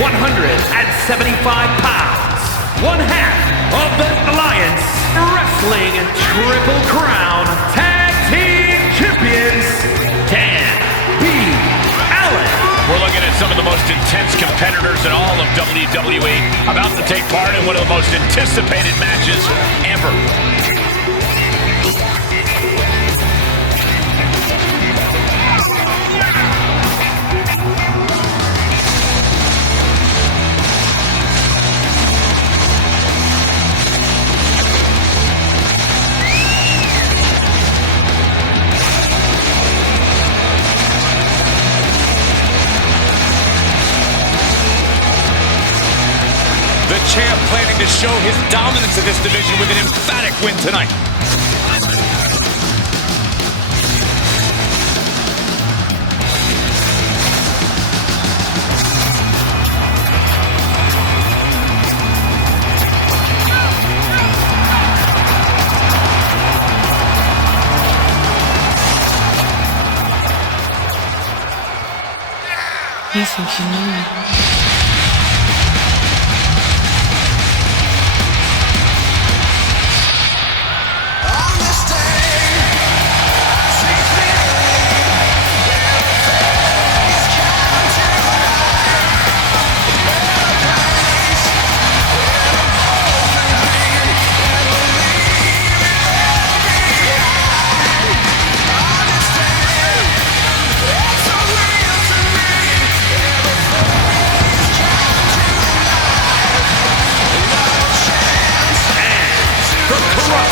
175 pounds, one half of the Alliance Wrestling Triple Crown Tag Team Champions, Darby, Allin. We're looking at some of the most intense competitors in all of WWE about to take part in one of the most anticipated matches ever. The champ planning to show his dominance in this division with an emphatic win tonight. I think you know.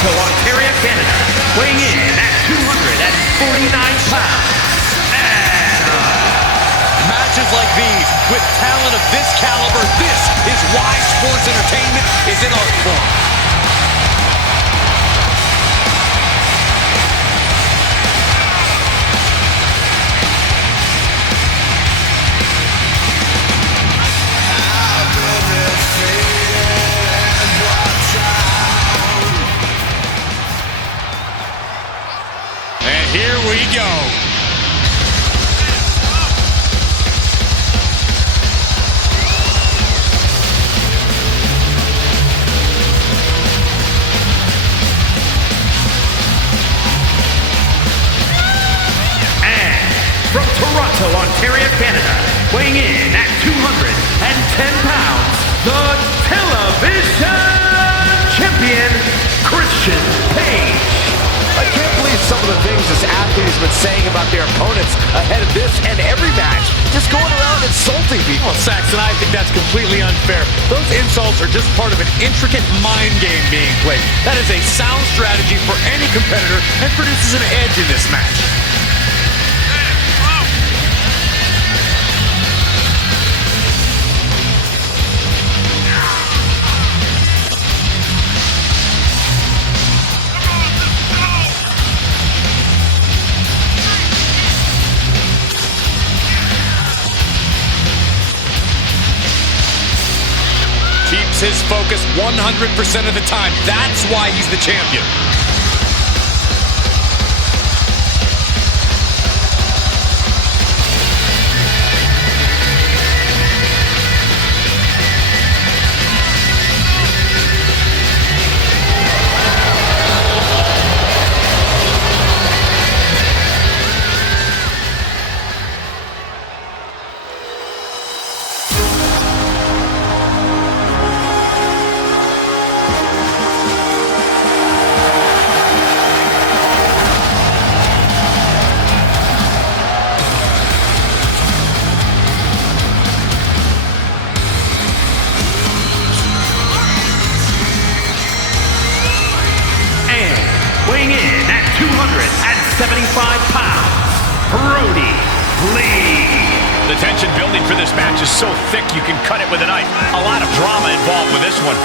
Ontario, Canada, weighing in at 249 pounds, Matches like these, with talent of this caliber, this is why sports entertainment is an art form. Here we go. And from Toronto, Ontario, Canada, weighing in at 210 pounds, the television champion, Christian Page. I can't believe some of the things this athlete has been saying about their opponents ahead of this and every match. Just going around insulting people. Well, Saxon, I think that's completely unfair. Those insults are just part of an intricate mind game being played. That is a sound strategy for any competitor and produces an edge in this match. Keeps his focus 100% of the time. That's why he's the champion. Weighing in at 275 pounds, Brodie. The tension building for this match is so thick you can cut it with a knife. A lot of drama involved with this one.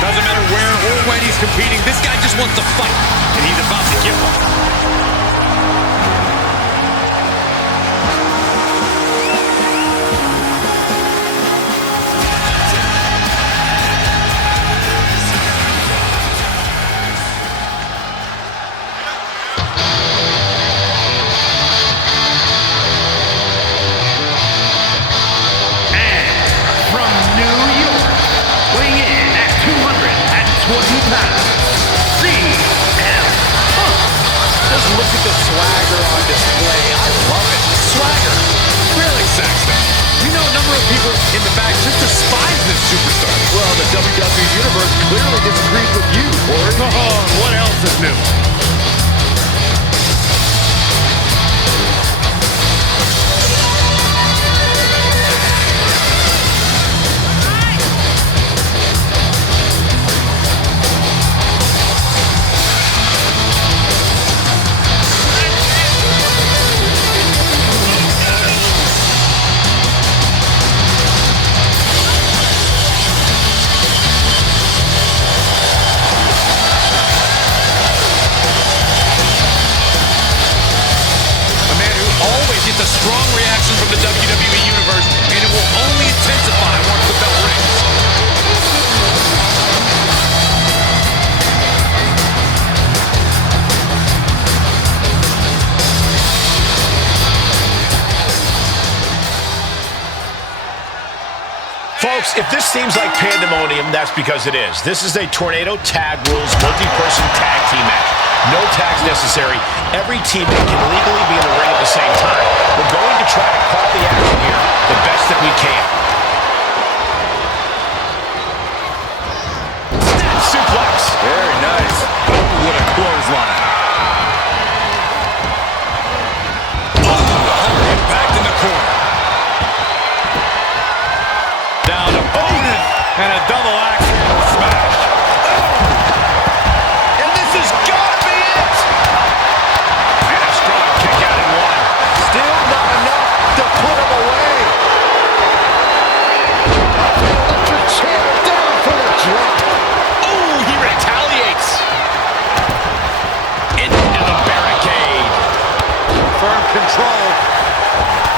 Doesn't matter where or when he's competing, this guy just wants to fight, and he's about to give one. pounds, CM Punk. Just look at the swagger on display. I love it. Swagger. Really, Saxton? You know a number of people in the back just despise this superstar. Well, the WWE Universe clearly disagrees with you, Corey. Oh, what else is new? A strong reaction from the WWE Universe, and it will only intensify once the bell rings. Folks, if this seems like pandemonium, that's because it is. This is a Tornado Tag Rules multi-person tag team match. No tags necessary. Every teammate can legally be in the ring at the same time. We're going to try to call the action here the best that we can. Snap suplex. Very nice. Oh, what a clothesline. Oh, impact in the corner. Down opponent and a double axe handle smash. And this has got to be it. And a strong kick out in one. Still not enough to put him away. Electric chair down for the drop. Oh, he retaliates. Into the barricade. Firm control.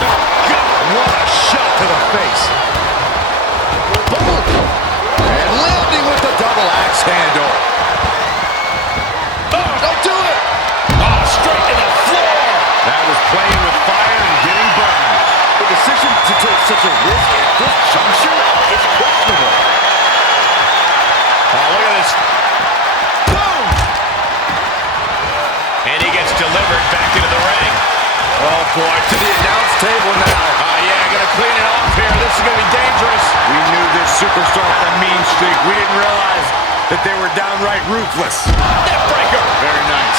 Oh, God, what a shot to the face. Boom. And landing with the double axe handle. Oh, don't do it. Oh, straight to the floor. That was playing with fire and getting burned. The decision to take such a risk at this juncture is questionable. Oh, look at this. Boom. And he gets delivered back into the ring. Oh, boy, to the announce table now. Yeah, gonna clean it off here. This is gonna be dangerous. We knew this superstar had a mean streak. We didn't realize that they were downright ruthless. Neckbreaker. Very nice.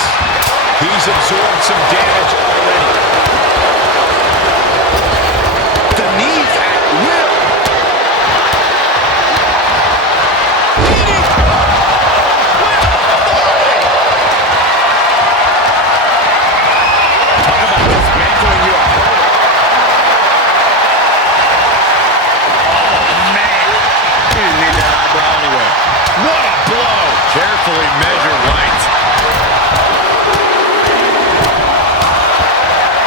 He's absorbed some damage already. The knees at will. Talk about dismantling your opponent. Oh, man. He didn't need that eyebrow anyway. What a blow. Carefully measured right.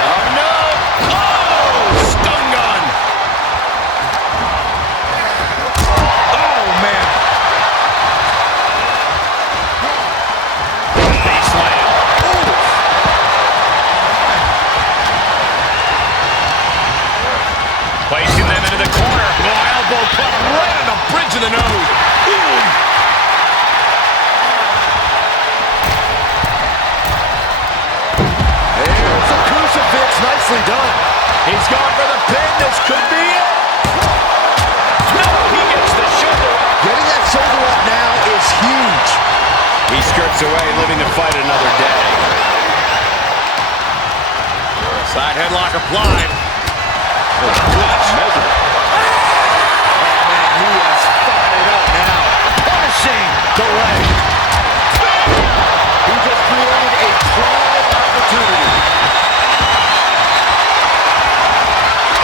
Oh, no. Oh, stun gun. Oh, man. Body slam. Placing them into the corner. Oh, elbow put right on the bridge of the nose. Ooh. There's a crucifix. Nicely done. He's going for the pin. This could be it. No, he gets the shoulder up. Getting that shoulder up now is huge. He skirts away, living to fight another day. Side headlock applied. Oh, gosh. Measured. Oh, man, he is fired up now. Punishing the leg. He just created a prime opportunity.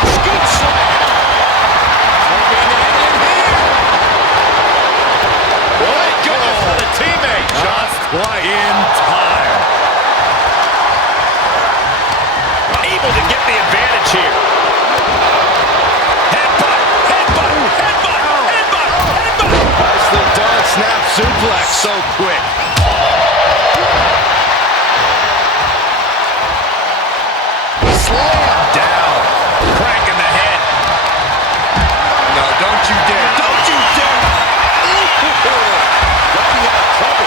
Scoop slam. Boy, goodness for the teammate. Just quite in time. Able to get the advantage here. Headbutt, headbutt, headbutt, headbutt, headbutt. Nicely done. Snap suplex. So quick. Slam down. Crank in the head. No, don't you dare. Don't you dare. Looking out trouble.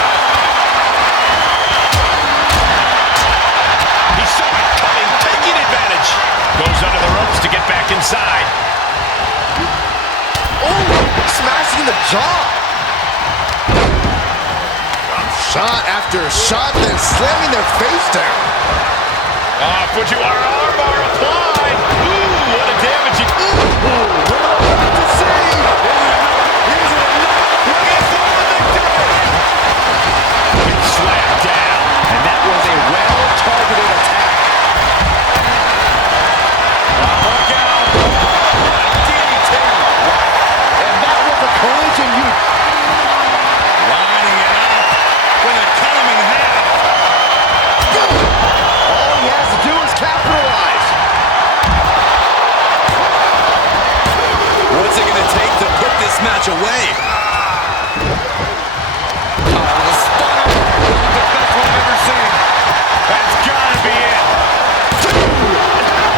jaw. Shot after shot, then slamming their face down. Fujiwara armbar applied. Ooh, what a damaging. Ooh, what a moment to see. Is it enough? Looking for the victory. Big slam down. And that was a well-targeted attack. Look out. DDT. And that was a collision you... Lining it up with a common half. All he has to do is capitalize. What's it going to take to put this match away? The stunner. The best one I've ever seen. That's gotta be it.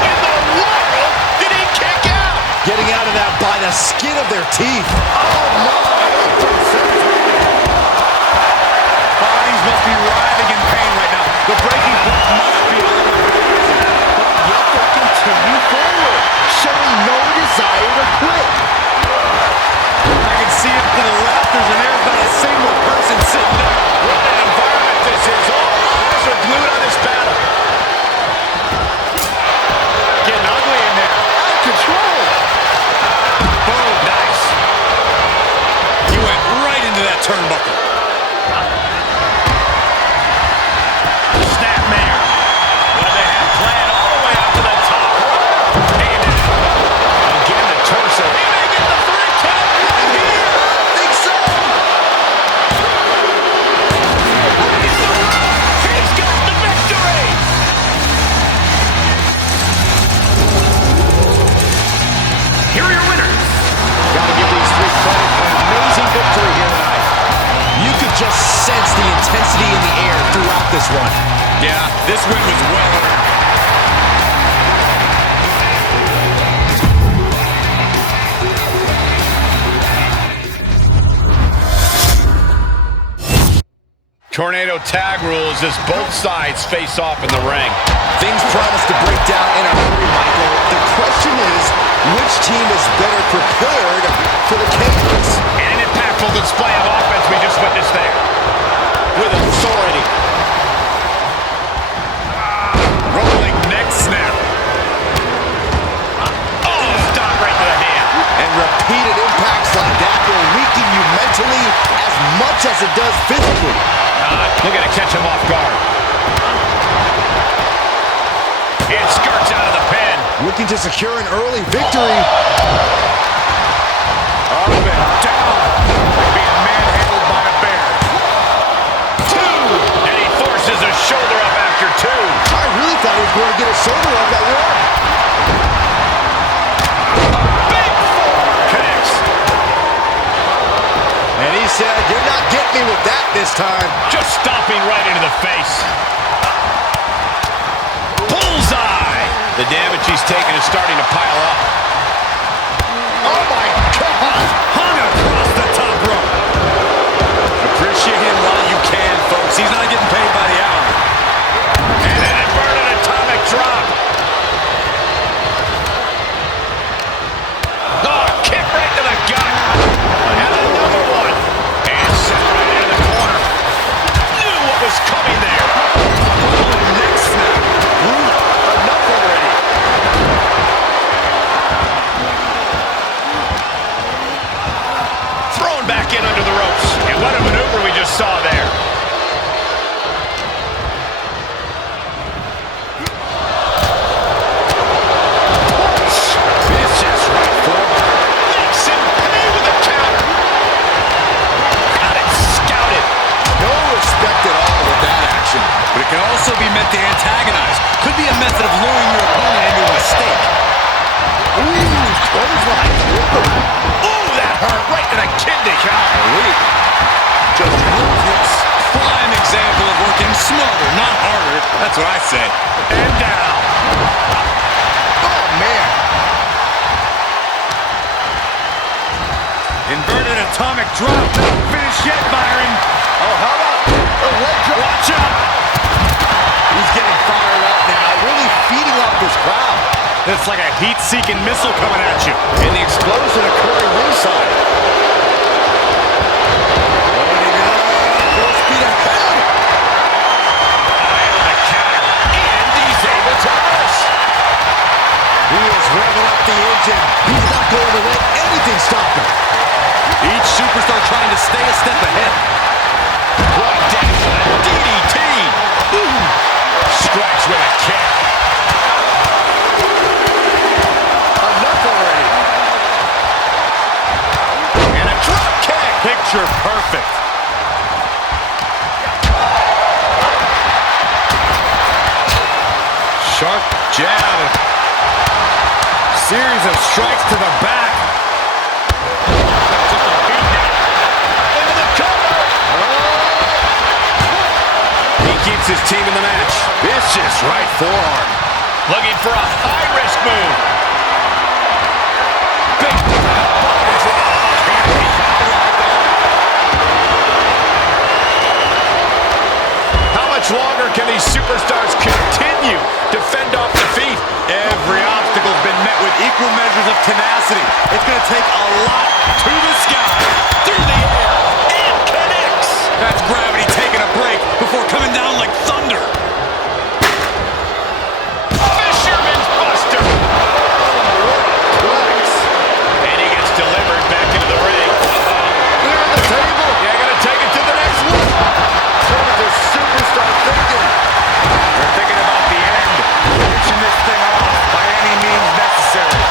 In the world did he kick out? Getting out of that by the skin of their teeth. Oh, no. Bodies must be writhing in pain right now. The breaking point must be on. But yet they continue forward, showing no desire to quit. I can see it to the left. There's not a single person sitting there. What an environment this is. All eyes are glued on this battle. Getting ugly in there. Out of control. Boom, nice. He went right into that turnbuckle. Snapmare. What do they have planned all the way up to the top rope? Handed it. Again, the torso. He may get the 3 count right here. I think so. He's got the victory. Here are your winners. Gotta give these three credit for an amazing victory here tonight. You could just sense the intensity in the air throughout this one. Yeah, this win was well earned. Tornado tag rules as both sides face off in the ring. Things promise to break down in a hurry, Michael. The question is, which team is better prepared for the chaos? And an impactful display of offense we just witnessed there. With authority. Rolling neck snap. Oh, stop right to the hand. And repeated impacts like that will weaken you mentally as much as it does physically. Looking to catch him off guard. It skirts out of the pin. Looking to secure an early victory. Up and down. Being manhandled by a bear. 2. And he forces a shoulder up after 2. I really thought he was going to get a shoulder up at one. Big 4 connects. And he said, "You're not getting me with that this time." Just stomping right into the face. Bullseye. The damage he's taken is starting to pile up. Oh my God! Hung across the top rope. Appreciate him while you can, folks. He's not getting paid by the hour. And an inverted atomic drop. Oh, kick right to the gut. And another one. And set right into the corner. Knew what was coming there. Neck snap. Enough already. Thrown back in under the ropes. And what a maneuver we just saw there. Vicious right forearm. Makes him pay with a counter. Got it scouted. No respect at all with that action. But it can also be meant to antagonize. Could be a method of luring your opponent into a mistake. Ooh, clothesline. Ooh, that hurt right to the kidney. Golly. Just ruthless. Prime example of working smarter, not harder. That's what I say. And down. Oh, man. Inverted atomic drop. Not finished yet, Byron. Oh, how about a leg drop? Watch out. He's getting fired up now, really feeding off this crowd. It's like a heat-seeking missile coming at you. And the explosion occurring ringside. He's revving up the engine. He's not going to let anything stop him. Each superstar trying to stay a step ahead. Right down for the DDT. Ooh. Strikes with a kick. Enough already. And a drop kick. Picture perfect. Sharp jab. Series of strikes to the back. Just a beatdown. Into the cover. He keeps his team in the match. Vicious right forearm. Looking for a high-risk move. Big body drop. How much longer can these superstars continue to fend off defeat? Every obstacle's been met with equal measures of tenacity. It's going to take a lot to the sky. Through the air. And connects. That's gravity taking a break before coming down like thunder. Fisherman's Buster. Flex. And he gets delivered back into the ring. Clear the table. Yeah, gonna take it to the next one. What is this superstar thinking? They're thinking about the end. Finishing this thing off by any means necessary.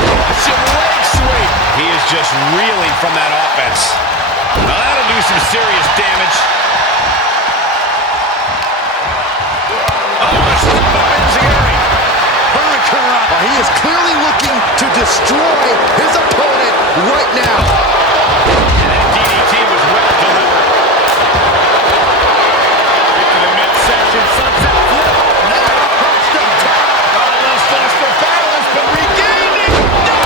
Russian leg sweep. He is just reeling from that offense. Now that'll do some serious damage. Well, he is clearly looking to destroy his opponent right now. And that DDT was well delivered. Into the midsection, sunset flip. Now punched up top. Almost lost for balance, but regaining. No!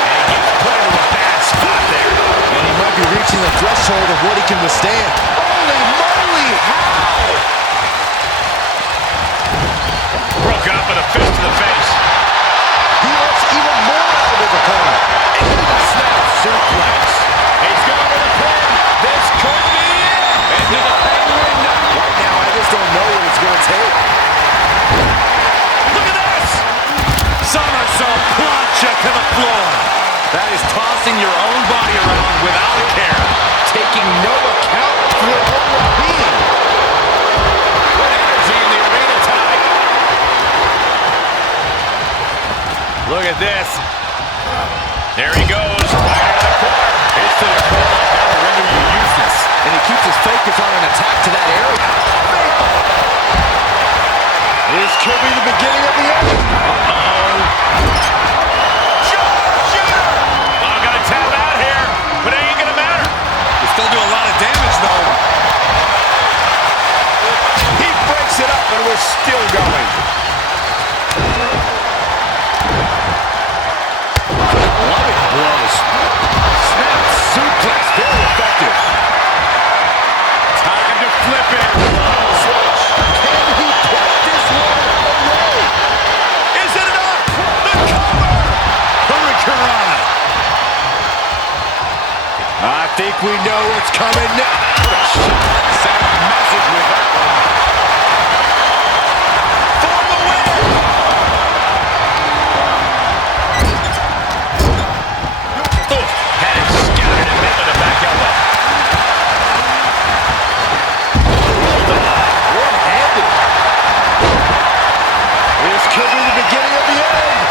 And he gets put into a bad spot there. And he might be reaching the threshold of what he can withstand. Holy moly, how? Broke up with a fist to the face. He wants even more out of his opponent. Into the snap suplex. He's going for the pin. This could be it. Into the penguin. Right now, I just don't know what it's going to take. Look at this. Somersault plancha to the floor. That is tossing your own body around without care. Taking no account for your own well-being. What energy in the arena tonight. Look at this. There he goes. Right into the corner. It's to the core like that'll render you useless. And he keeps his focus on an attack to that area. This could be the beginning of the end. Sharpshooter. I'm going to tap out here, but it ain't going to matter. You still do a lot of damage, though. He breaks it up, and we're still going. Loving blows. Snap suplex, very effective. Time to flip it. Switch. Can he put this one away? Is it enough? The cover. Hurricanrana. I think we know what's coming next. Send a message with that one. For the win. Oh, had it scouted and met with a back elbow. One-handed. This could be the beginning of the end.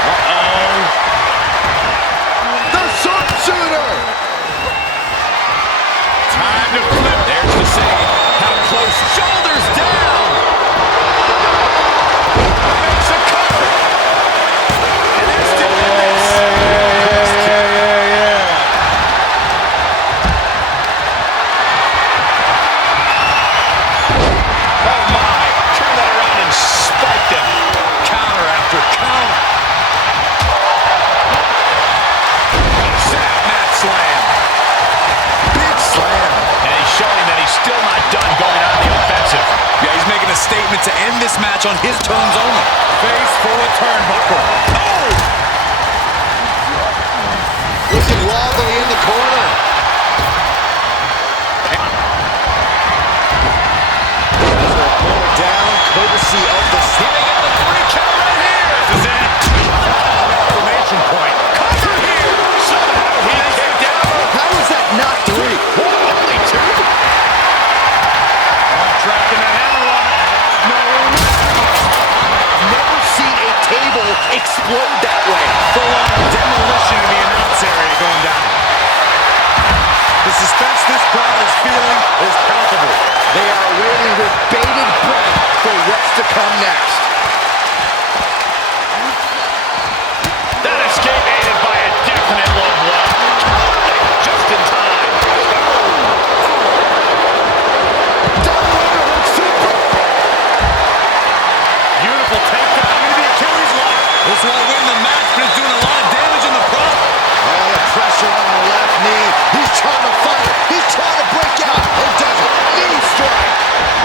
The sharpshooter. Time to flip. There's the save. How close. Shoulders down. Makes a cover. And they're still in this. Oh my. Turn that around and spiked him. Counter after counter. Snap mat slam. Big slam. And he's showing that he's still not done going on the offensive. Yeah, he's making a statement to end this match on his terms only. Face full of turnbuckle. Oh! Looking wobbly in the corner. Has their opponent down, courtesy of the He may get the 3 count explode that way. Full-on demolition in the announce area going down. The suspense this crowd is feeling is palpable. They are waiting with bated breath for what's to come next. That escape aided by a definite low blow. Just in time. Beautiful takedown into the Achilles lock. This won't win the match, but it's doing a lot of damage in the front. All the pressure on the left knee. He's trying to fight it. He's trying to break out. And does it. Knee strike.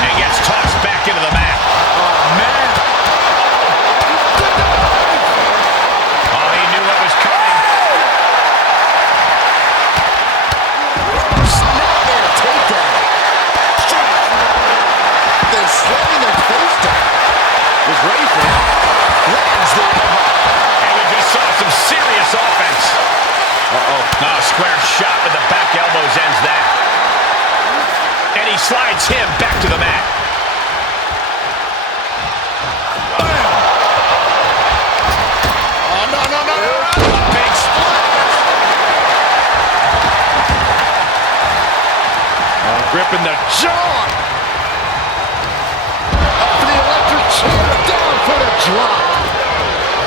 And he gets tossed back into the mat. Oh, man. Oh, he knew what was coming. Snapmare takedown. Strike. They're slamming their face down. Was ready for it. Lands the And we just saw some serious offense. Uh-oh. No, square shot with the back elbows ends that. And he slides him back to the mat. bam. Oh, no. Big splash. Gripping the jaw. Up for the electric chair. Down for the drop.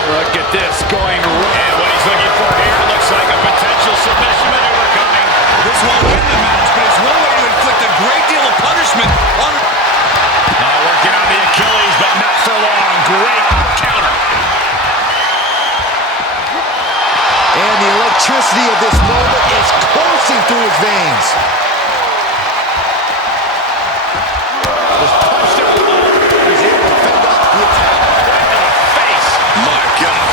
Look at this going right. And what he's looking for here looks like a potential submission maneuver coming. This won't win the match, but it's one way to inflict a great deal of punishment on... Working on the Achilles, but not for long. Great counter. And the electricity of this moment is coursing through his veins. Just punched him. He's able to fend off the attack. Right in the face. My God.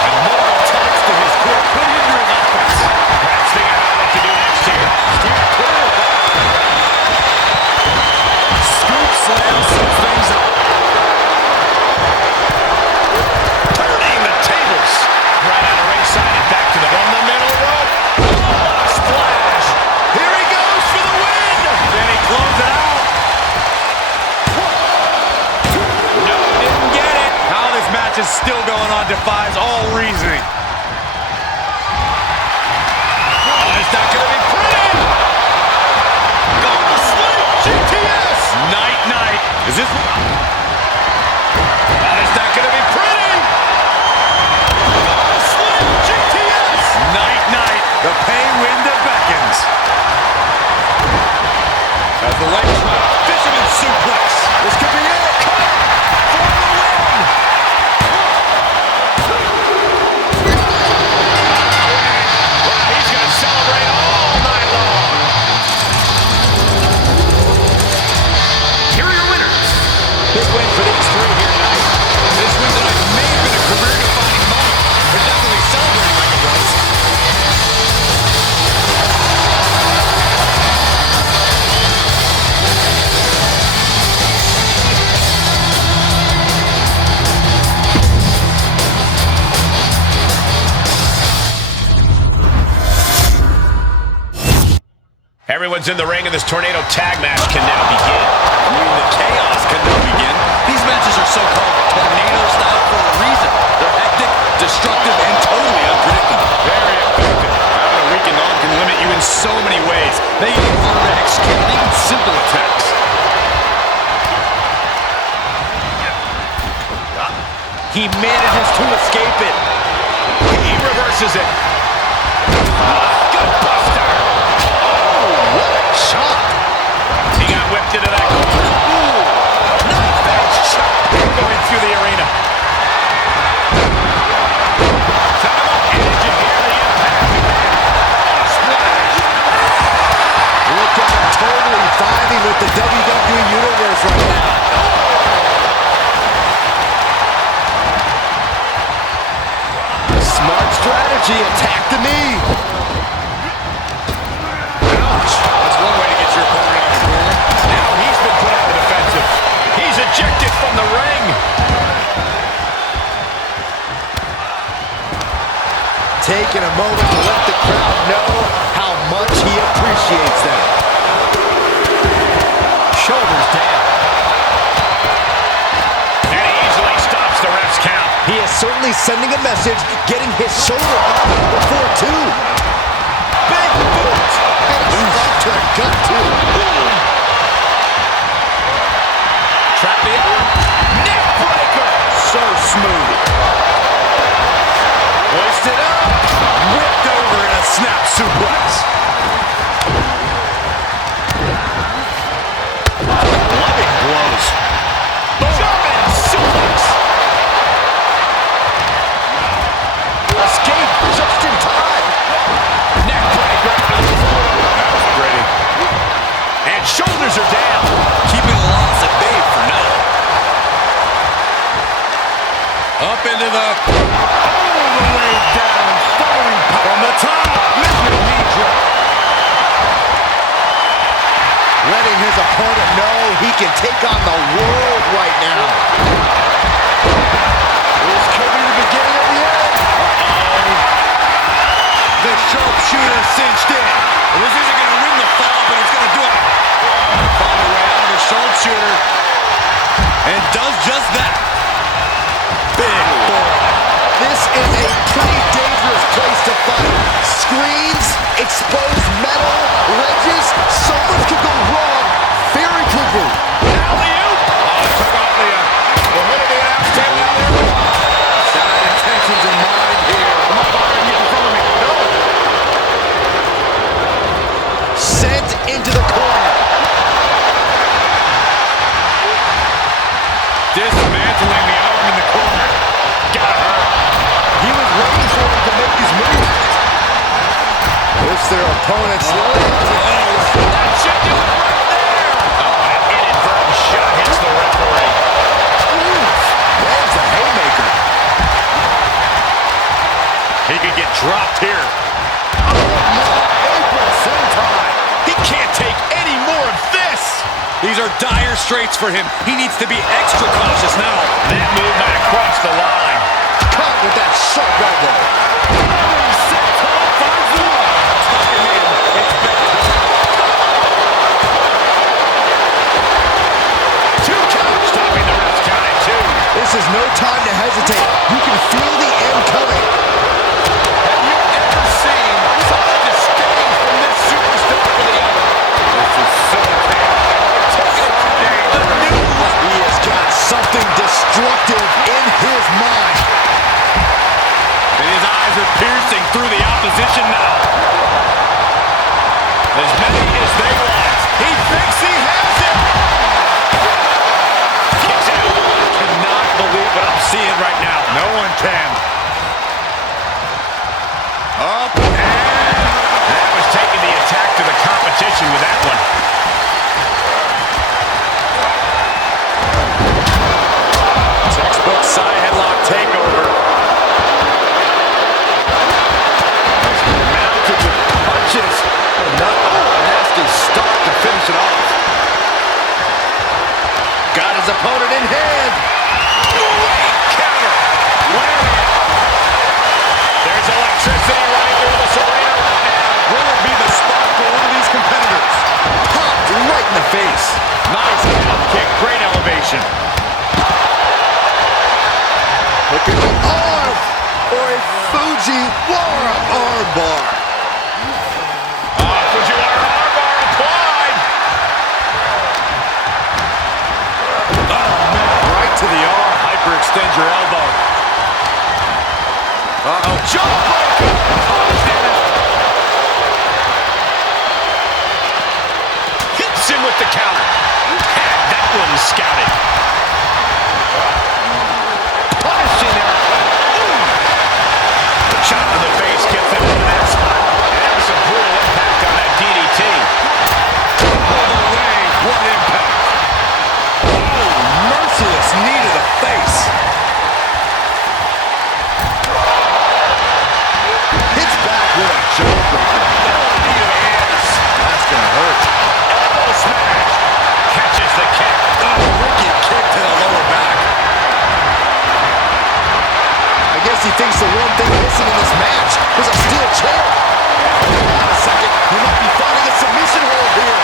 And more attacks to his core could hinder his offense. Perhaps thinking about what to do next here. Steer clear. Scoop slam some things up. Turning the tables. Right out of ringside and back to the from the middle rope. Oh, splash. Here he goes for the win. Then he closed it out. No, Didn't get it. How this match is still going on defies all reasoning. oh, it's not going to be pretty. Go to sleep. GTS. Night. Is this... Oh, it's not going to be pretty. Go to sleep. GTS. Night. The pay window beckons. As the leg drop, fisherman suplex. This could be it. For the win. Wow, he's going to celebrate all night long. Here are your winners. Big win for these three here tonight. This win tonight may have been a career-defining moment. They're definitely celebrating like it was. Everyone's in the ring, and this tornado tag match can now begin. The chaos can now begin. These matches are so-called tornado style for a reason. They're hectic, destructive, and totally unpredictable. Very effective. Having a weakened arm can limit you in so many ways. They even harder to execute even simple attacks. He manages to escape it. He reverses it. Good buster. Oh, what a chop. He got whipped into that corner. Ooh, knife edge chop going through the arena. Time out. And did you hear the impact? Splash. Look at him totally vibing with the WWE Universe right now. Smart strategy, attack the knee. Ouch. That's one way to get your opponent out of the corner. Now he's been put on the defensive. He's ejected from the ring. Taking a moment to let the crowd know how much he appreciates them. Shoulders down. And he easily stops the ref's count. He is certainly sending a message, getting his shoulder up before two. Big boot. And a shot to the gut, too. Trap the arm. Neck breaker. So smooth. Hoisted up. Whipped over in a snap suplex. Loving blows. German suplex. Escape just in time. Neck breaker. That was pretty. And shoulders are down. Keeping the loss at bay for now. Up into the... all the way down. Falling from the top. Mr. Knee drop. Letting his opponent know he can take on the world right now. This could be the beginning of the end. The sharpshooter cinched in. Well, this isn't going to win the fall, but it's going to do it. Found a way out of the sharpshooter. And does just that. Big boy. This is a pretty dangerous place to fight. Screens, exposed metal, ledges, so much could go wrong very quickly. Alley-oop. Took off the hood of the announce table out there. Got intentions in mind here. Come on, Byron, get in front of me. No. Sent into the corner. Dismantling the arm in the corner. Got her. He was waiting for him to make his move. Lifts their opponent's That should do it right there. Oh, an inadvertent shot hits the referee. There's the haymaker. He could get dropped here. He can't take any more of this. These are dire straits for him. He needs to be extra cautious now. That movement across the line. Caught with that sharp elbow. Stopping the ref's count at 2. This is no time to hesitate. You can feel the end coming. Have you ever seen such disdain from this superstar for the other? This is so bad. Taking it today. The new look. He has got something destructive in his mind. And his eyes are piercing through the opposition now. As many as they want. He thinks he has it. Kicks out. I cannot believe what I'm seeing right now. No one can. Up and... That was taking the attack to the competition with that one. Textbook side headlock takeover. Mounted with punches. Not a nasty start to finish it off. Got his opponent in hand. Great counter. There's electricity running through this arena right now. Will it be the spot for one of these competitors? Popped right in the face. Nice calf kick. Great elevation. Look at the arm for a Fujiwara armbar. Fujiwara armbar applied. Oh, man. Right to the arm. Hyperextend your elbow. Uh-oh. Jump breaker. Hits him with the counter. Had that one scouted. Punishing him. Shot to the face gets him into that spot. And that was some brutal impact on that DDT. All the way. What impact. Oh, merciless knee to the face. Hits back with a jawbreaker. Knee to the hands. That's gonna hurt. Elbow smash. Catches the kick. Oh, wicked kick to the lower back. I guess he thinks the one thing missing in this match is a steel chair. Hold on a second. He might be finding a submission hold here.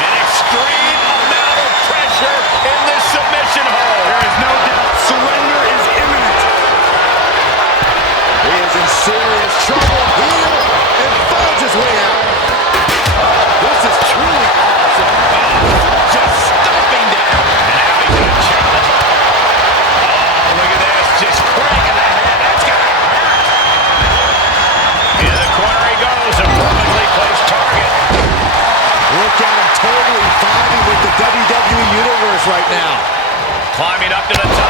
An extreme amount of pressure in this submission hold. There is no doubt surrender is imminent. right now. Climbing up to the top.